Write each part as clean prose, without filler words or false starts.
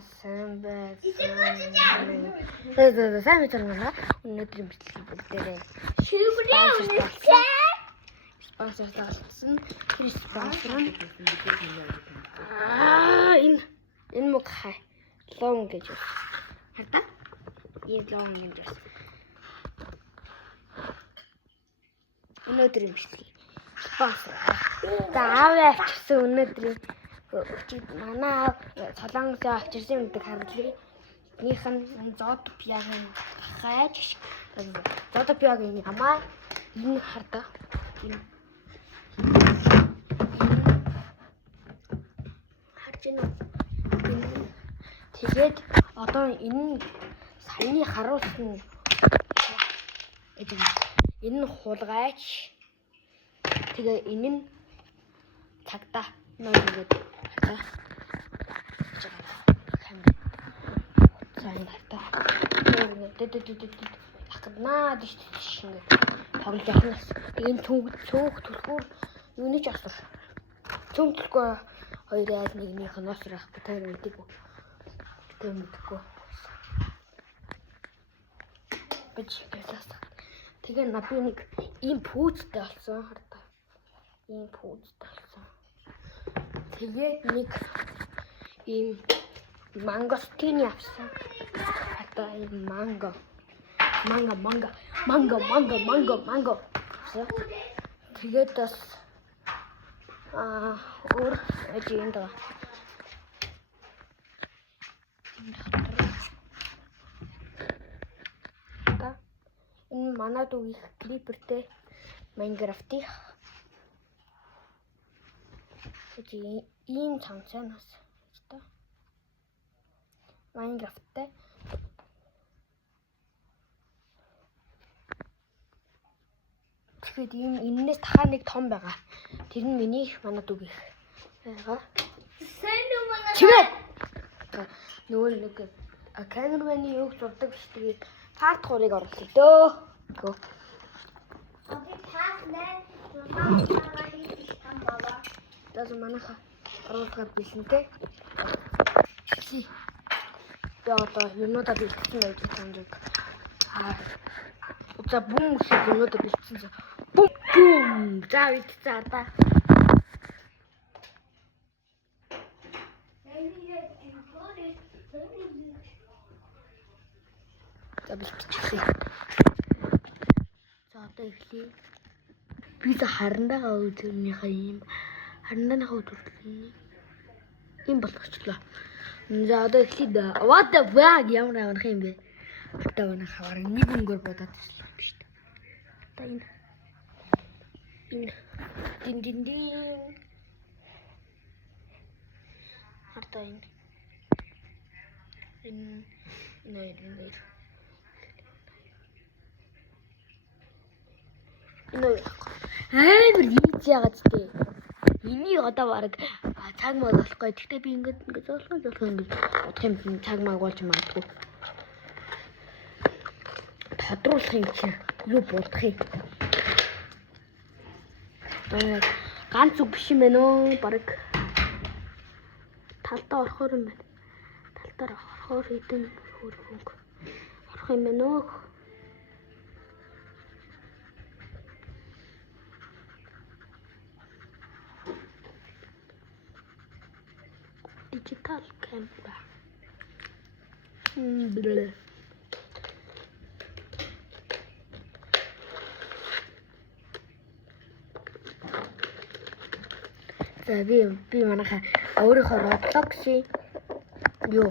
сайн байна. Өнөөдрийн бичлэг бүгдээрээ спонсор таалцсан. Спонсор нь энэ мөг хай лом гэж байна. Хардаа? Энэ лом гэж байна. Өнөөдрийн бичлэг спонсор. Аав авчирсан өнөөдрийн манай Солонгос авчирсан гэдэг харлаа. Нийнх нь Зодопиагийн хайж Зодопиагийн ямаа энэ хардаа. Тэгээд одоо энэ саяны харуулсан энэ нь хулгайч. Тэгээ энэ нь цагтаа нөө ингээд сайн гартаа. Хагнаа дэш ингээд тоглож яхнаас энэ цөөх төлхөөр юуны ч асар. Цөөх төлхөө хоёр айл нэгнийх нь осор ах тэр мэдээгүй. Тэр мэдээгүй. Бич гэлээс. Тэгээ наби нэг ийм пүүцтэй болсон хардаа. Ийм пүүцтэй болсон. Тэгээд нэг ийм мангостины авсан. Одоо ийм манго. Тэгээд бас өөр энд байгаа. Энэ манай дүү их клипертэй Майнкрафтын ийм цанцанаас та Майнкрафттай тэгэхэд энэс дахиад нэг том байгаа. Тэр нь миний манай дүүгийнх байгаа. Сайн уу манай чимээ нөгөө нэг камерманы юуг зурдаг биш тэгээд парт 3-ыг оруулъя дөө. Гөө. අපි තාස් නෑ මම හිතම් බaba. Даас манайха оруулахад бэлэнтэй. За одоо юмудаа бэлтгэсэн байж байгаа. За бум шиг юмудаа бэлтгэсэн. Бум. За бид цаадаа. За бэлтгэсэн. За одоо эхлэе. Би за харандаага үзэрнийхээ юм харандаанахаа үзүүлсэн. Им болгочлоо. За одоо эхлэе. What the fuck ямар авах юм бэ? Одоо манай хавар нэг өнгөөр бодоод ирсэн юм шүү дээ. Одоо энэ дин одоо энэ амар ийж яагаад тээ. Энийг одоо баг цаг маг болохгүй. Гэхдээ би ингээд зоолох ингээд бодох юм цаг маг болж магадгүй. Тодруулах юм чи юу бодох юм. Ганц үг биш юм байна оо. Баг талдаа орохоор юм байна. Талдаа орохоор хэдэн хөрөнгө орох юм байна оо. Digital camera. За би манайха өөрийнхөө Roblox-ийн юу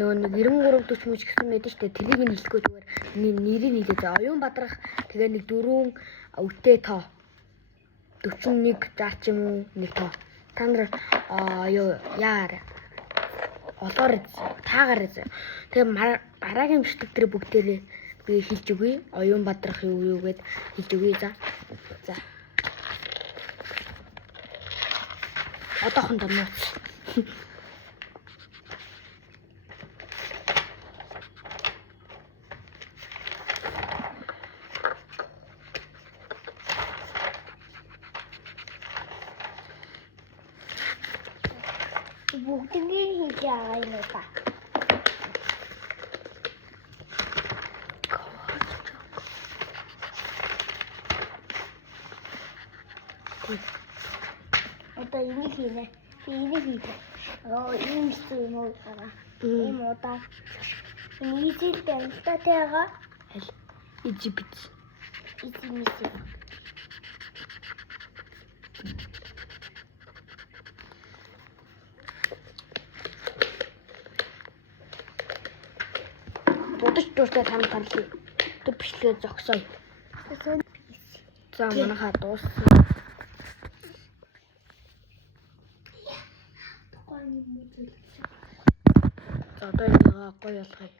нөгөө 93 40 мөч гэсэн байдаг шүү дээ. Тэрийг нь хэлэхгүй зүгээр нэрийг хэлээ. За Оюун Бадрах тэгээ нэг 4 өвтэй тоо 41 60 юм уу нэг тоо. Та нар юу яар олоор таагаар тэгээ бараагийн бичлэг дээр бүгдээрээ би хэлж өгье. Оюун Бадрах юу гэд хэлж өгье. За одоохон донооч. бүгднийг хийж байгаа юм уу та? Одоо энийг хийнэ. Энийг хийх. Ийм хэцүү юм уу байгаа. Ийм удаа. Энийг дэмтэй байгаа. Аль Египет. Эцэг. Будаж дуустай тань тарлаа. Төв бичлэгээ зогсоё. За манайхаа дууссан. За одоо энэ гоё болгоё.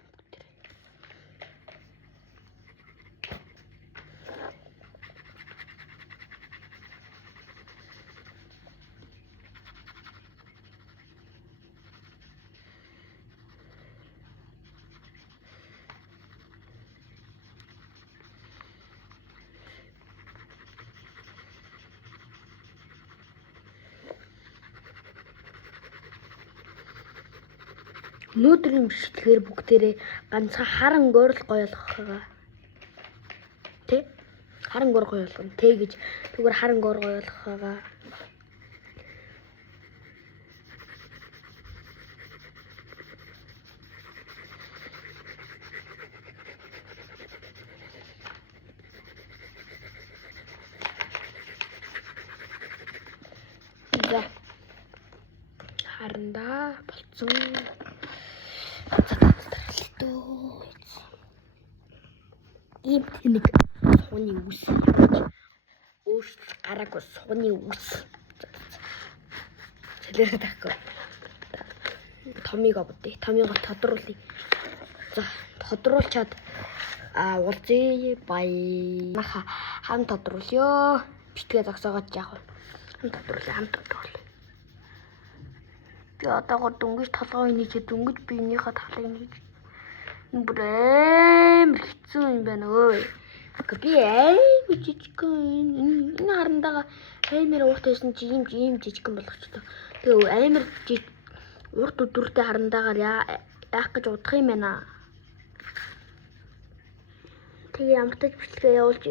Өнөөдрийн бичлэгээр бүгдээрээ ганцхан харан гойр л гоё болгох байгаа. Тэ? Харан гойр гоё болгоно. Тэ гэж зүгээр харан гойр гоё болгох байгаа. За. Харандаа болцсон. Ийм тэнэг сууны үс. Өөрчлөлт гараагүй сууны үс. Цэлэрэ тахгүй. Томыг авдээ. Томыг тодруулъя. За, тодруулчаад уулзъя. Баяа. Хам тодруулъё. Битгээ зогсоогооч яах вэ? Хам тодруулъя. Би одоогоор дөнгөж толгой нийцээ дөнгөж биенийхээ талыг нийж. Энэ бүр амар хэцүү юм байна өө. Би амар жижигхэн энэ харандаага амар ууртайсан чи ийм жижигхэн болгочихлоо. Тэгээ амар урт өдөртэй харандаагаар яах гэж удах юм байна. Тэгээ ямар ч бичлэгээ явуулж.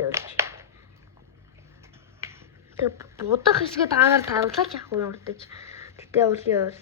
Тэгээ будах хэсгээ та нар таруулаач яах вэ урдаж. Тэгтээ явуул.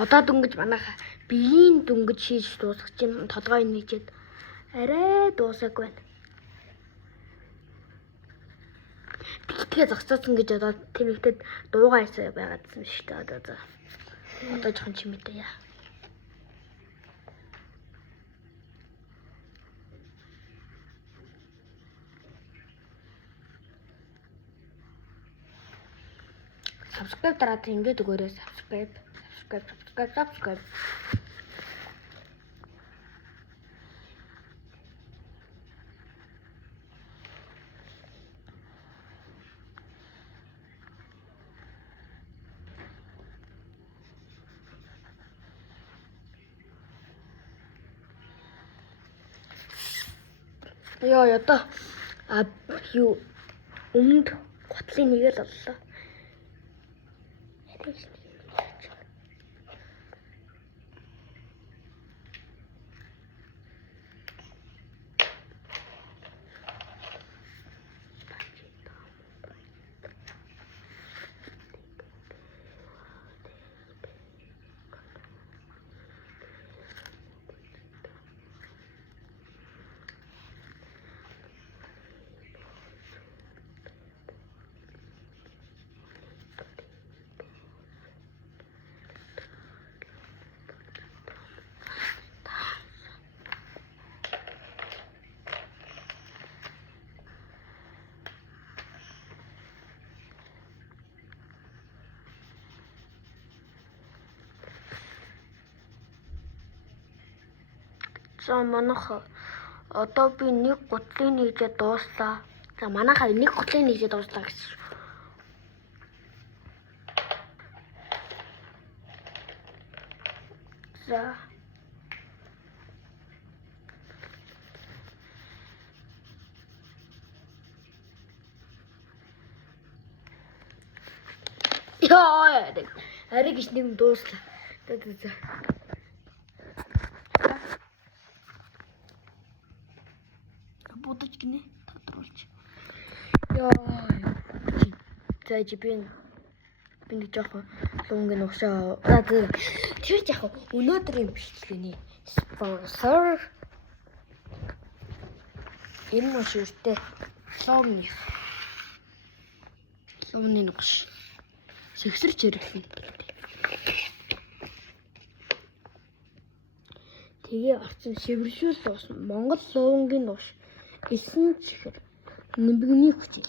Одоо дөнгөж манайха биеийн дөнгөж хийж дуусгах чинь толгой нийжээд арай дуусаагүй байна. Тэгээ зогсоосон гэж одоо тэмэгтэд дуугаа хийсэ байгаадсан шүү дээ. Одоо жоохон чимээтэй яа. Subscribe дараад ингээд өгөөрэй. Subscribe. Яа ята юу өмнөд готлын нэг л боллоо. За манайх одоо би нэг гутлыг нэгжээ дууслаа. За манайхаа нэг гутлыг нэгжээ дууслаа гэсэн. За яа, ариг гэж нэг дууслаа. За. Будаж гинэ тодруулж. Яа. За би нэг жоохон лунгийн угшаа. Тэр яг өнөөдрийн бичлэгээний спонсор энэ нөшөртэй лумны нугш. Сэгсэрч ярих. Тэгээ орчин шивэршүүл дуусна. Монгол лувангийн нугш 9 чихэр нэмбэгний хүчил.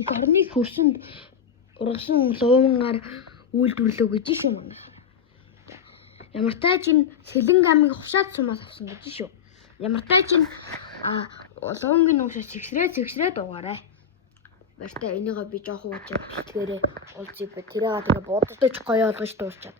Их орны хөрсөнд ургасан лувангаар үйлдвэрлэв гэж шүү манай. Ямар тач энэ Сэлэнг аймгийн хушаад сумаас авсан гэж шүү. Ямар тач энэ лувангийн нугшаа сэгсрээ дугаарай. Баяртай энийгээ би жоохон уучаад бичлэгээрээ уулзъя. Тэрээ тэгээ бодож гоё олгож дуусчаад.